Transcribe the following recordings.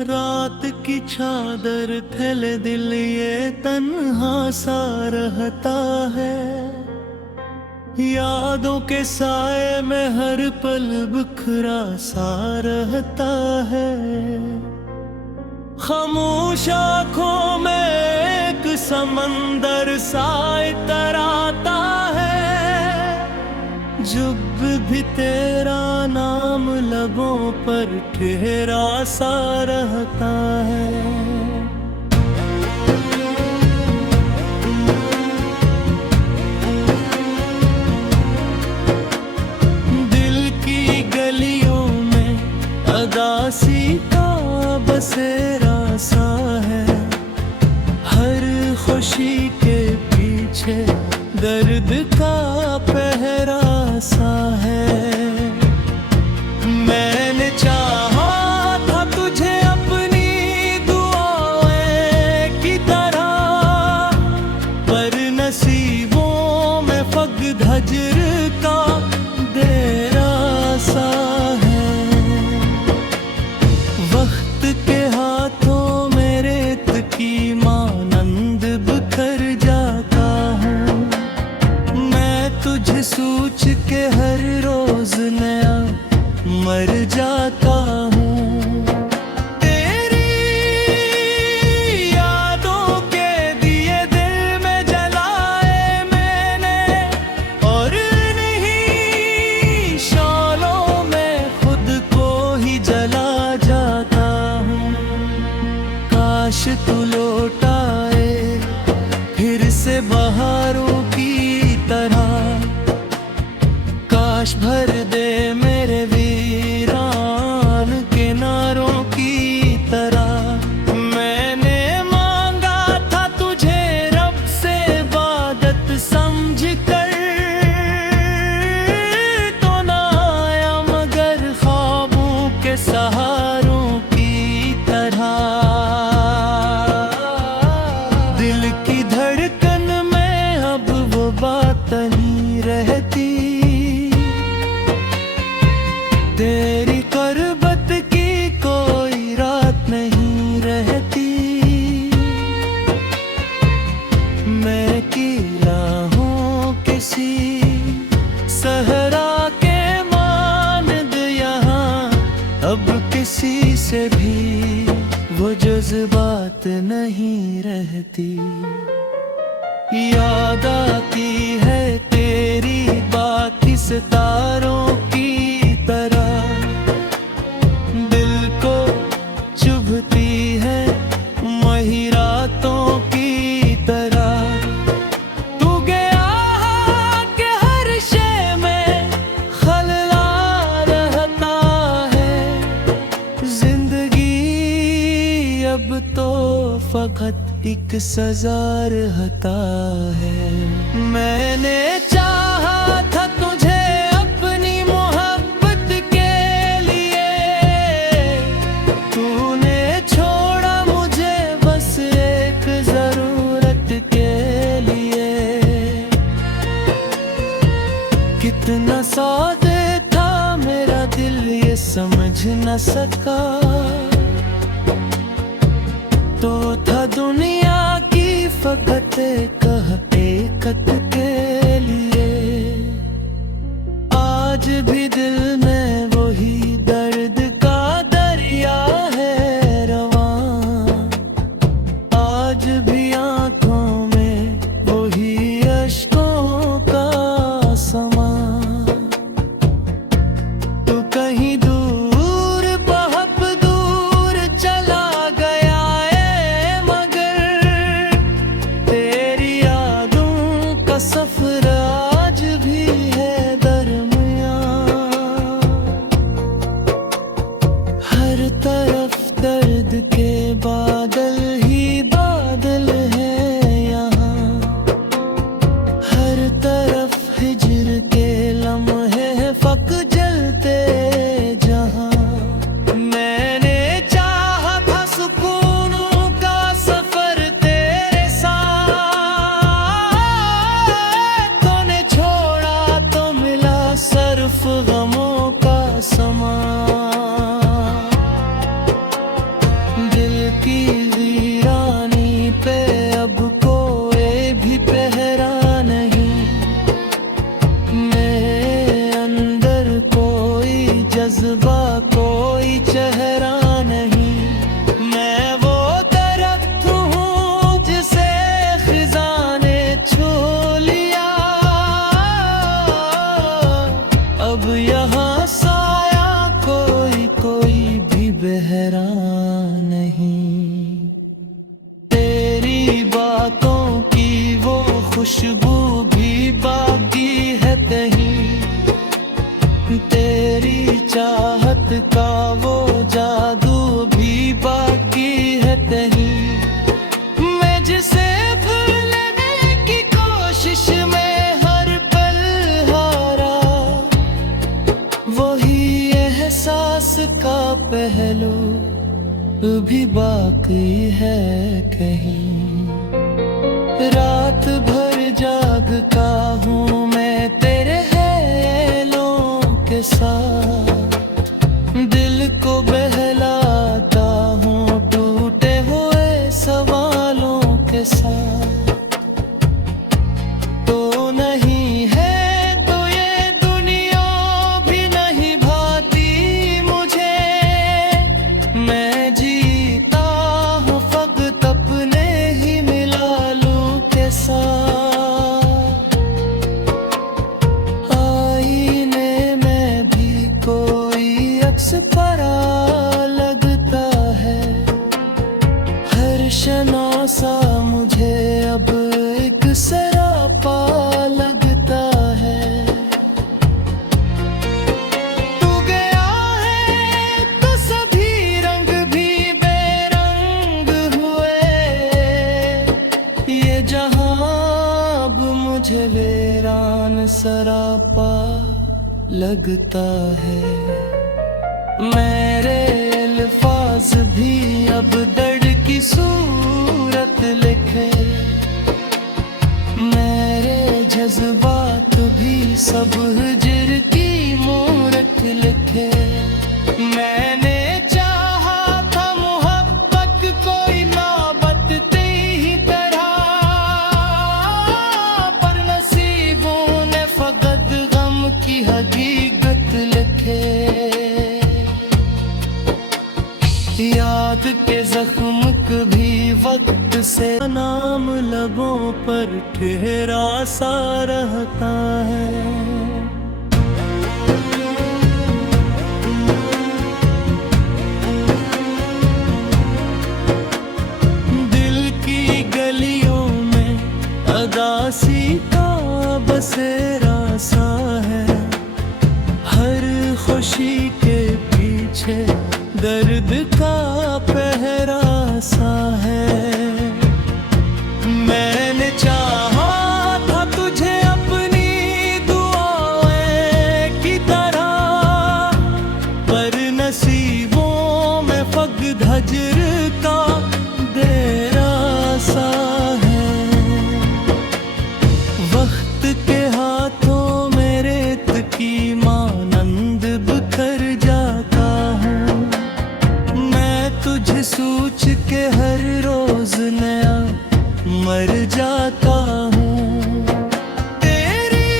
रात की चादर थैले दिल ये तन्हा सा रहता है। यादों के साए में हर पल बिखरा सा रहता है। खामोश आँखों में एक समंदर सा इतराता है। जब भी तेरा नाम लबों पर ठहरा सा रहता है। दिल की गलियों में अदासी का बसेरा सा है। हर खुशी के पीछे दर्द का पहरा सा है। मैंने चाहा था तुझे अपनी दुआएं की तरह, पर नसीबों में फक़्त हजर का डेरा सा है। वक्त के हाथों में रेत की मानंद बिखर जाता हूँ। मैं तुझे सोच के हर रोज नया मर जाता हूँ। तेरी यादों के दिए दिल में जलाए मैंने, और इन्हीं शौलों में खुद को ही जला जाता हूँ। काश तू लौट आए फिर से बहारों की तरह। काश भर दे मेरे वीरान किनारों की तरह। मैंने मांगा था तुझे रब से इबादत समझ कर, तो ना आया मगर ख्वाबों के सहारों की तरह। दिल की धड़कन में अब वो बात नहीं रहती। तेरी कुर्बत की कोई रात नहीं रहती। मैं अकेला हूँ किसी सहरा के मानद यहाँ। अब किसी से भी वो जज्बात नहीं रहती। याद आती है तेरी बाकी सितारों की तरह। दिल को चुभती है वही रातों की तरह। तू गया के हर शे में खलला रहता है। जिंदगी अब तो फकत एक सजा रहता है। मैंने चाहा था तुझे अपनी मोहब्बत के लिए, तूने छोड़ा मुझे बस एक जरूरत के लिए। कितना सौदे था मेरा दिल ये समझ न सका। तो था दुनिया की फकत कह एकत के लिए। आज भी दिल में वही दर्द का दरिया है रवां। आज भी आंखों में वही अश्कों का समा। तू कहीं दूर बहुत दूर चला गया सफर आज भी है दरमियां। हर तरफ दर्द के बादल ही बादल हैं यहाँ। हर तरफ हिज्र के लम्हे फक जलते जहाँ। मैंने चाहा था सुकूनों का सफर तेरे साथ, सिर्फ गमों का समा। जज्बा कोई चेहरा नहीं। मैं वो दरख्त हूँ जिसे खिज़ां ने छू लिया। अब यहाँ साया कोई कोई भी बहरा नहीं। तेरी बातों की वो खुशबू भी बाकी है कहीं। तेरी चाहत का वो जादू भी बाकी है कहीं। मैं जिसे भूलने की कोशिश में हर पल हारा, वही एहसास का पहलू भी बाकी है कहीं। रात भर जागता हूँ मैं तेरे हेलों के साथ। दिल को बहलाता हूँ टूटे हुए सवालों के साथ। तो नहीं है तो ये दुनिया भी नहीं भाती मुझे। मैं जीता हूँ फकत अपने ही मिलालू के साथ। आईने में भी कोई अक्स परा लगता है। हर शनासा मुझे अब एक सरापा लगता है। तू गया है तो सभी रंग भी बेरंग हुए। ये जहां अब मुझे वीरान सरापा लगता है। मेरे अल्फाज भी अब दर्द की सूरत लिखे। मेरे जज्बात भी सब हिज्र की मूरत लिखे। मैंने चाहा था मोहब्बत कोई मोहब्बत ही तरह, पर नसीबों ने फकत गम की हकीकत लिखे। याद के जख्म कभी वक्त से नाम लबों पर ठहरा सा रहता है। दिल की गलियों में अदासी का बसेरा सा है। हर खुशी के पीछे दर्द का पहरा सा है। मैंने चाहा था तुझे अपनी दुआएं की तरह, पर नसीबों में फक़्त हज्र का डेरा सा है। वक्त के हाथों में रेत की मानंद बिखर जाता हूँ। तुझे सोच के हर रोज नया मर जाता हूँ। तेरी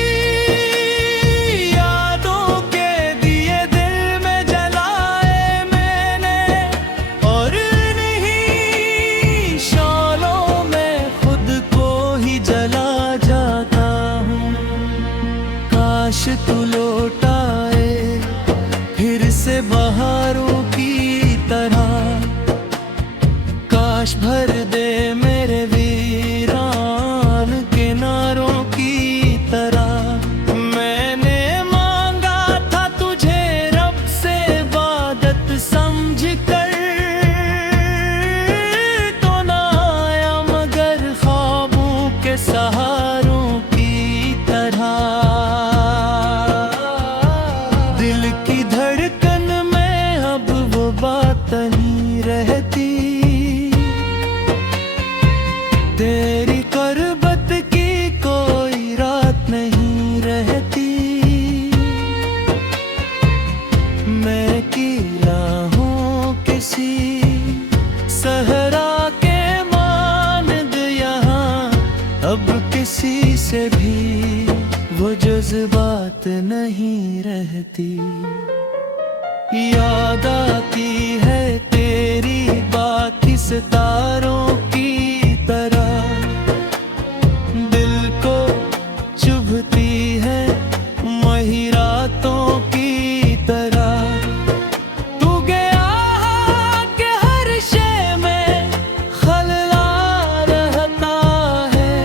यादों के दिए दिल में जलाए मैंने, और नहीं शालों में खुद को ही जला जाता हूँ। काश तू लौट आए फिर से बहारों की तरह। काश भर दे मेरे वीरान किनारों की तरह। मैंने मांगा था तुझे रब से इबादत समझ कर, तो ना आया मगर ख्वाबों के सहारों की तरह। दिल की धड़कन में अब वो बात नहीं रहती। तेरी करबत की कोई रात नहीं रहती। मैं अकेला हूँ किसी सहरा के मानद यहाँ। अब किसी से भी वो जज्बात नहीं रहती। याद आती है तेरी बात सितारों की तरह, दिल को चुभती है वही रातों की तरह। तू गया के हर शे में खलला रहता है,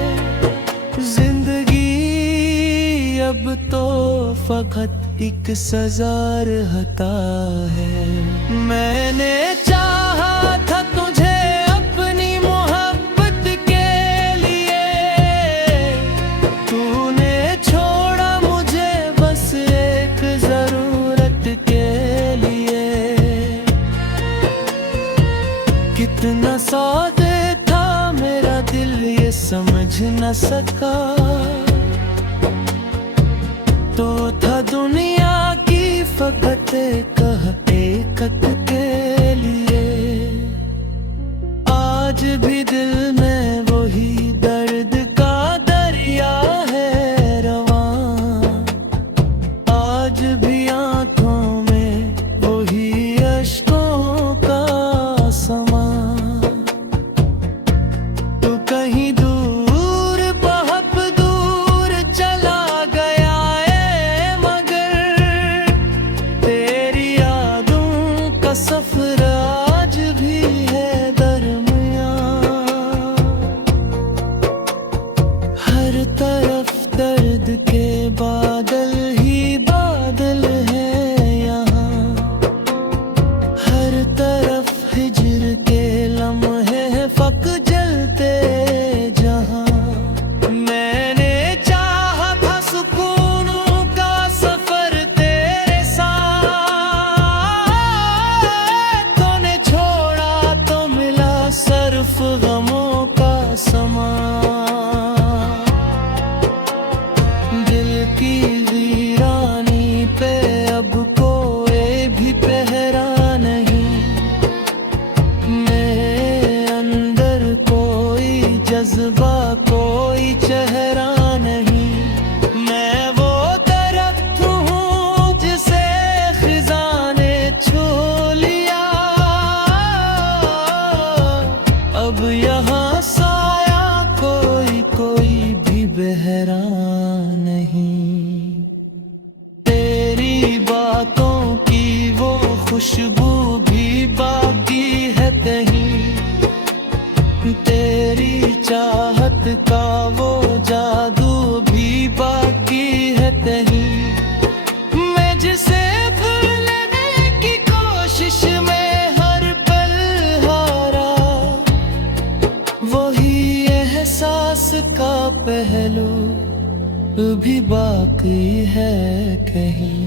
जिंदगी अब तो फकत एक सजा रहता है। मैंने चाहा था तुझे अपनी मोहब्बत के लिए, तूने छोड़ा मुझे बस एक जरूरत के लिए। कितना सौदे था मेरा दिल ये समझ न सका, तो था दुनिया की फकत कह एकत के लिए। आज भी दिल में वही दर्द का दरिया है रवां, आज भी आंखों में वही अश्कों का समा। तू कहीं दूर बहुत दूर चला गया सफर आज भी है दरमियां। हर तरफ दर्द के बादल ही बादल हैं यहाँ, हर तरफ हिज्र के लम्हे फक जलते जहाँ। मैंने चाहा था सुकूनों का सफर तेरे साथ, सिर्फ गमों का समा। दिल की वीरानी पे अब कोई भी पहरा नहीं, मेरे अंदर कोई जज्बा कोई चेहरा नहीं। मैं वो दरख्त हूँ जिसे खिज़ां ने छू लिया, अब यहाँ साया कोई कोई भी बहरा नहीं। तेरी बातों की वो खुशबू भी बाकी है कहीं, तेरी चाहत का वो जादू भी बाकी है कहीं। मैं जिसे भूलने की कोशिश में हर पल हारा, वही एहसास का पहलू भी बाकी है कहीं।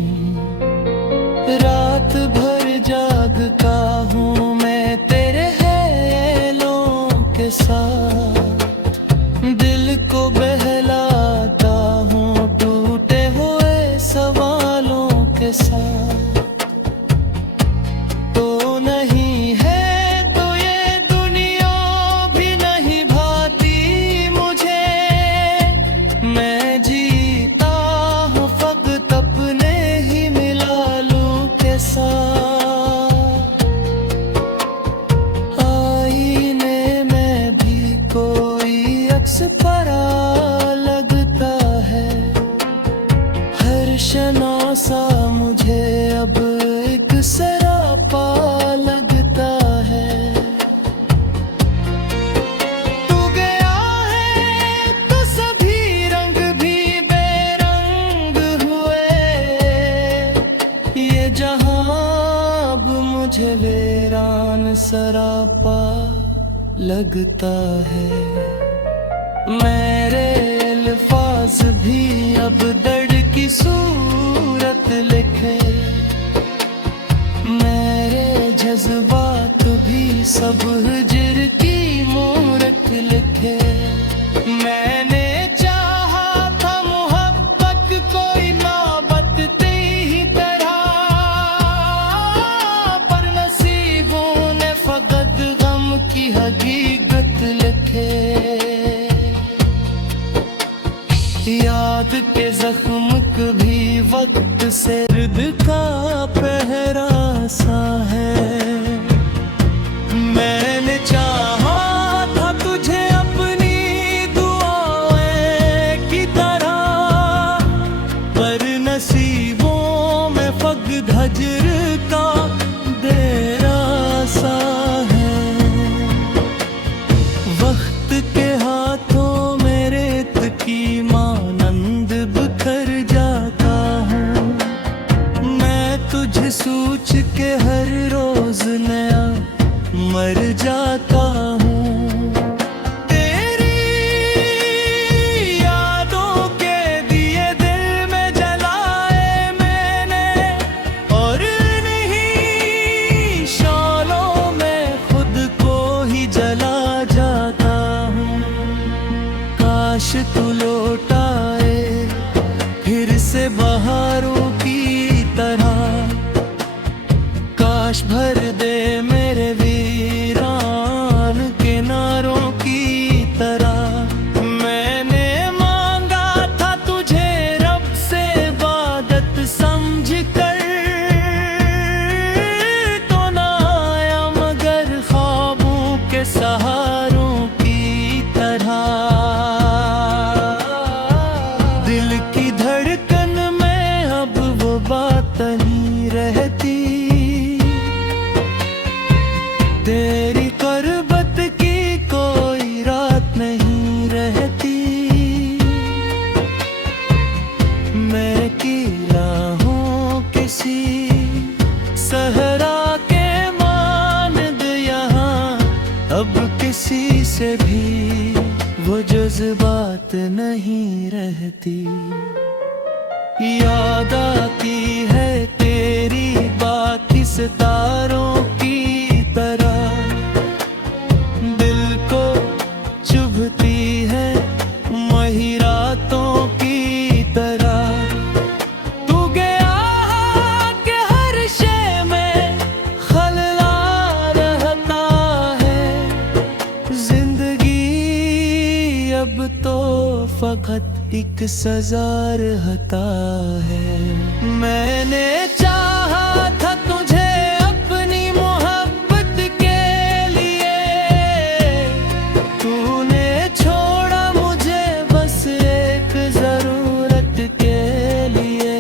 रात भर जागता हूँ मैं तेरे ख्यालों के साथ, दिल को बहलाता हूँ टूटे हुए सवालों के साथ। तो नहीं है तो ये दुनिया भी नहीं भाती मुझे, मैं जीता हूँ फकत अपने ही मिलालू के साथ। आईने में भी कोई अक्स परा लगता है, हर शनासा मुझे अब एक सरापा लगता है। तू गया है तो सभी रंग भी बेरंग हुए, ये जहां अब मुझे वीरान सरापा लगता है। मेरे अल्फाज भी अब दर्द की सूरत लिखे, मेरे जज्बात भी सब हिज्र की मूरत लिखे। मैंने चाहा था मोहब्बत कोई मोहब्बत तेरी तरह, पर नसीबों ने फकत गम की हकीकत लिखे। याद के जख्म कभी वक्त से दर्द का पहरा सोच के हर रोज नया मर जाता हूँ। तेरी यादों के दिए दिल में जलाए मैंने, और इन्हीं शौलों में खुद को ही जला जाता हूँ। काश तू लौट आए फिर से बहारों की तरह, काश भर दे मेरे वीरान किनारों की तरह। मैंने मांगा था तुझे रब से इबादत समझ कर, तो ना आया मगर ख्वाबों के सहारों की तरह। दिल की धड़कन में अब वो बात नहीं रहती, तेरी कुर्बत की कोई रात नहीं रहती। मैं अकेला हूँ किसी सहरा के मानद यहाँ, अब किसी से भी वो जज्बात नहीं रहती। याद आती है तेरी बात सितारों की तरह, दिल को चुभती है मही रातों की तरह। तू गया के हर शे में खलला रहता है, जिंदगी अब तो फकत एक सजा रहता है। मैंने चाहा था तुझे अपनी मोहब्बत के लिए, तूने छोड़ा मुझे बस एक जरूरत के लिए।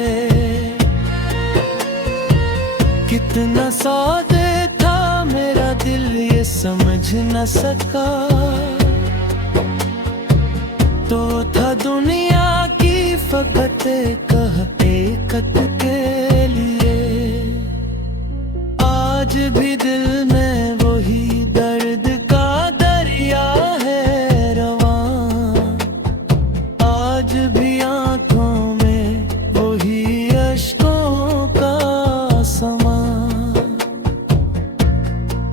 कितना सौदे था मेरा दिल ये समझ न सका, तो था दुनिया की फकत कह एकत के लिए। आज भी दिल में वही दर्द का दरिया है रवां, आज भी आंखों में वही अश्कों का समा।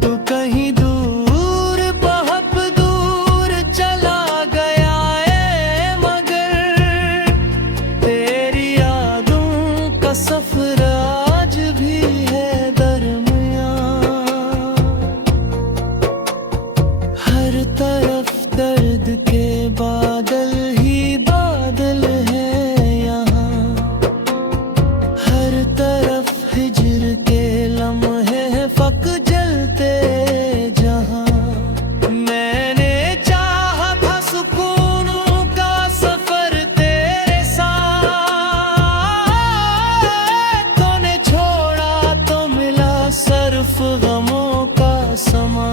तू कहीं दूर बहुत दूर चला गया है, मगर तेरी यादों का सफर आज भी है दरमियां। हर तरफ दर्द के बादल ही बादल हैं यहाँ, हर तरफ हिज्र के लम्हे हैं फक जलते जहाँ। मैंने चाहा था सुकूनों का सफर तेरे साथ, तूने छोड़ा तो मिला सर्फ गमों का समा।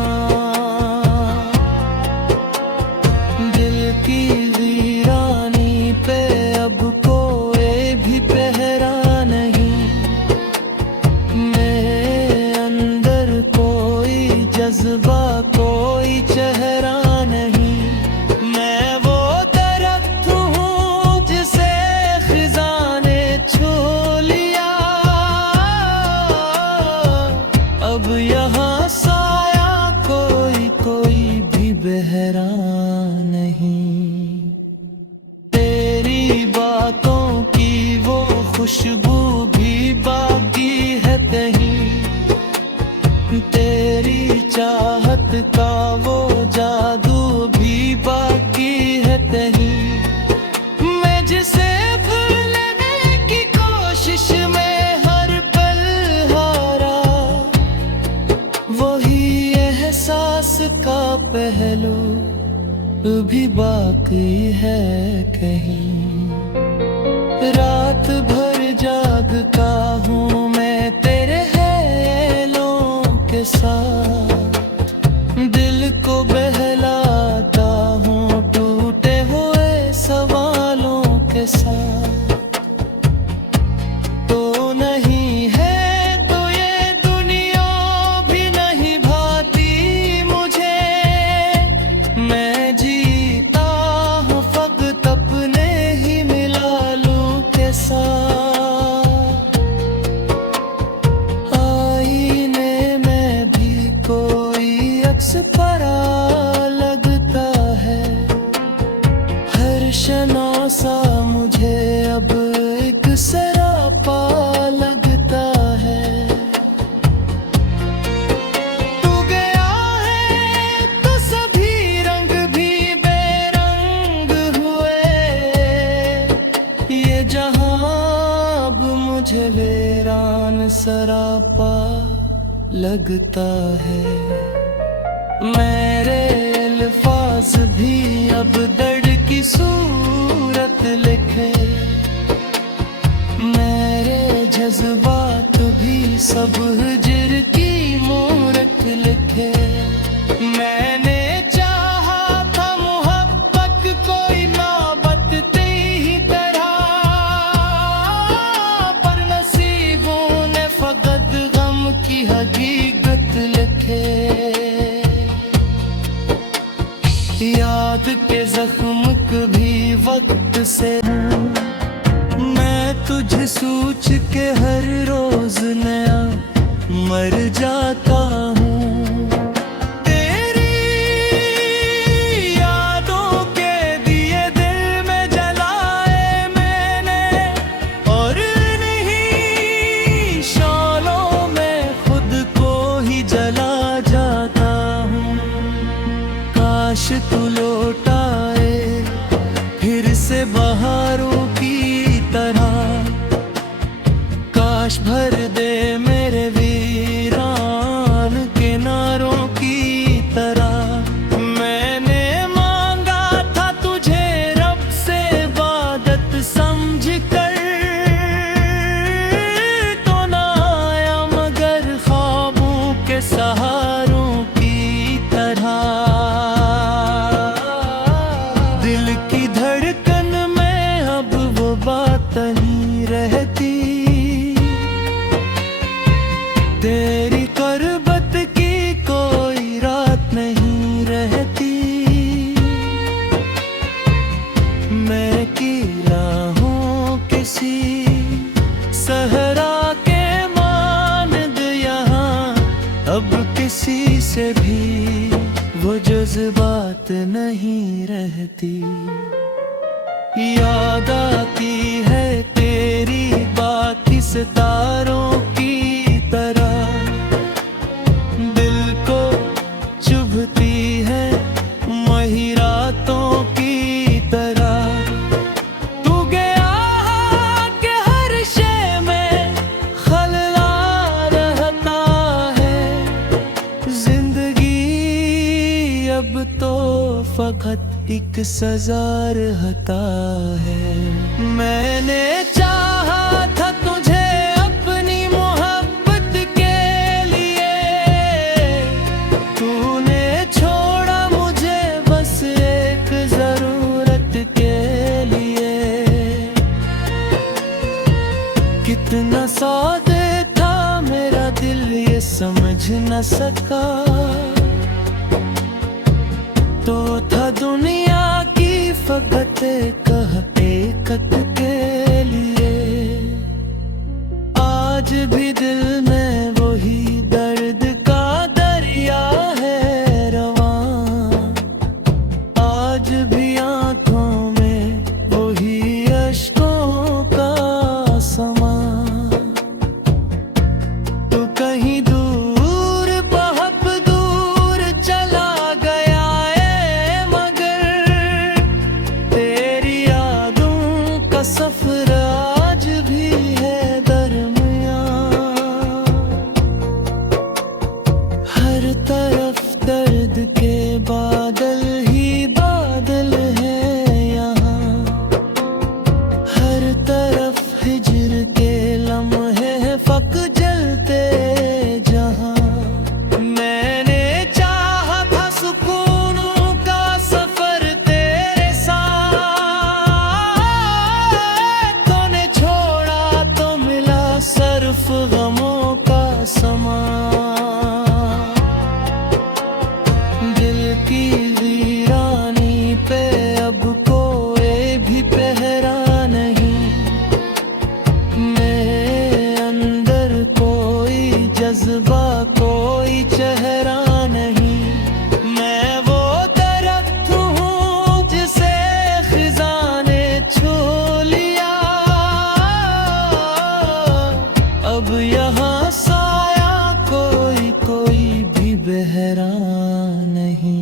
दिल की वीरानी पे अब कोई भी पहरा नहीं, मेरे अंदर कोई जज्बा कोई चेहरा नहीं। मैं वो दरख्त हूँ जिसे खिज़ां ने छू लिया, अब यहाँ साया कोई कोई भी बहरा नहीं। तेरी बातों की वो खुशबू भी बाकी है कहीं, तेरी चाहत का वो जादू भी बाकी है कहीं। मैं जिसे भूलने की कोशिश में हर पल हारा, वही एहसास का पहलू भी बाकी है कहीं। रात भर जागता हूँ मैं तेरे ख्यालों के साथ, दिल को बहलाता हूँ टूटे हुए सवालों के साथ। तो नहीं है तो ये वीरान सरापा लगता है। मेरे अल्फाज भी अब दर्द की सूरत लिखे, मेरे जज्बात भी सब हिज्र की मूरत लिखे। मैंने चाहा था मोहब्बत कोई नौबत तेरी तरह, पर नसीबों ने फकत गम की हकीकत लिखे। याद के जख्म कभी वक्त से मैं तुझे सोच के हर रोज नया मर जाता हूँ। तेरी यादों के दिए दिल में जलाए मैंने, और इन्हीं शौलों में खुद को ही जला जाता हूँ। काश तू लौट आए फिर से बहारों की तरह, काश भर दे मेरे वीरान किनारों की तरह। मैंने मांगा था तुझे रब से इबादत समझ कर, तो ना आया मगर ख्वाबों के सहारों की तरह। दिल की धड़कन में अब वो बात नहीं रहती, तेरी करबत की कोई रात नहीं रहती। मैं की राहों किसी सहरा के मानद यहाँ, अब किसी से भी वो जज्बात नहीं रहती। याद आती है तेरी बाकी सितारों की तरह, दिल को चुभती है वही रातों की तरह। तू गया के हर शे में खलला रहता है, जिंदगी अब तो फकत एक सजा रहता है। मैंने चाहा था तुझे अपनी मोहब्बत के लिए, तूने छोड़ा मुझे बस एक जरूरत के लिए। कितना सौदे था मेरा दिल ये समझ न सका, तो था दुनिया की फकत कह एकत के लिए। आज भी दिल में वही दर्द का दरिया है रवां, आज भी आंखों में वही अश्कों का समा। तो कहीं दूर बहुत दूर चला गया है, मगर तेरी यादों का सफर आज भी है दरमियां। हर तरफ दर्द के बादल ही बादल हैं यहाँ, हर तरफ हिज्र के लम्हे फक जलते जहाँ। मैंने चाहा था सुकूनों का सफर तेरे साथ, तूने छोड़ा तो मिला सर्फ गमों का समा। दिल की वीरानी पे अब कोई भी पहरा नहीं, मेरे अंदर कोई जज्बा कोई चेहरा नहीं। मैं वो दरख्त हूँ जिसे खिज़ां ने छू लिया, अब यहाँ साया कोई कोई भी बहरा नहीं।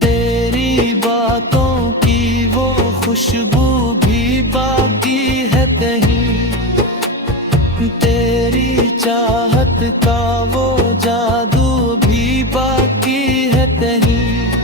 तेरी बातों की वो खुशबू भी बाकी है कहीं, तेरी चाहत का वो जादू भी बाकी है कहीं।